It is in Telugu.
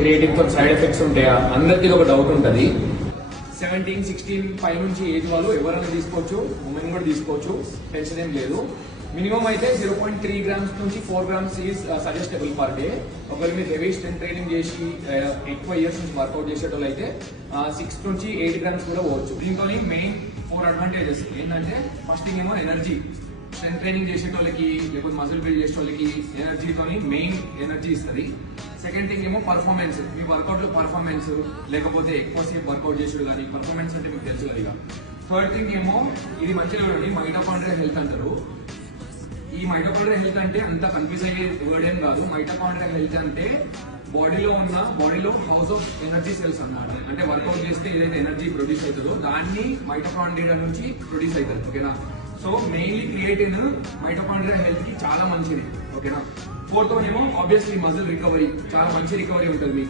క్రియేటిన్ తో సైడ్ ఎఫెక్ట్స్ ఉంటాయా అందరికీ ఒక డౌట్ ఉంటుంది. 17-16 పై నుంచి ఏజ్ వాళ్ళు ఎవరైనా తీసుకోవచ్చు, ఉమెన్ కూడా తీసుకోవచ్చు, టెన్షన్ ఏం లేదు. మినిమం అయితే 0.3 grams నుంచి 4 grams is suggestible per day. ఒకవేళ మీరు హెవీ స్ట్రెంత్ ట్రైనింగ్ చేసి ఎక్కువ ఇయర్స్ నుంచి వర్కౌట్ చేసేటోళ్ళు అయితే 6 నుంచి 8 grams కూడా పోవచ్చు. దీంతో మెయిన్ 4 అడ్వాంటేజెస్ ఏంటంటే, ఫస్ట్ థింగ్ ఏమో ఎనర్జీ. స్ట్రెంత్ ట్రైనింగ్ చేసేటోళ్ళకి లేకపోతే మజిల్ బిల్డ్ చేసేటోళ్ళకి ఎనర్జీతో మెయిన్ ఎనర్జీ ఇస్తుంది. సెకండ్ థింగ్ ఏమో పర్ఫార్మెన్స్. మీ వర్కౌట్ లో పర్ఫార్మెన్స్ లేకపోతే ఎక్కువసేపు వర్కౌట్ చేసేది కానీ పర్ఫార్మెన్స్ అంటే మీకు తెలుసు కదా. థర్డ్ థింగ్ ఏమో ఇది మంచిగా మైటోకాండ్రియల్ హెల్త్ అంటారు. ఈ మైటోకాండ్రియల్ హెల్త్ అంటే అంత కన్ఫ్యూజ్ అయ్యే వర్డ్ ఏం కాదు. మైటోకాండ్రియల్ హెల్త్ అంటే బాడీలో హౌస్ ఆఫ్ ఎనర్జీ సెల్స్ అన్నమాట. అంటే వర్కౌట్ చేస్తే ఏదైతే ఎనర్జీ ప్రొడ్యూస్ అవుతుందో దాన్ని మైటోకాండ్రియా నుంచి ప్రొడ్యూస్ అవుతుంది. ఓకేనా. So mainly creatine mitochondrial health కి చాలా మంచిది. ఓకేనా. ఫోర్త్ ఏమో ఆబ్వియస్లీ మజిల్ రికవరీ, చాలా మంచి రికవరీ ఉంటుంది మీకు.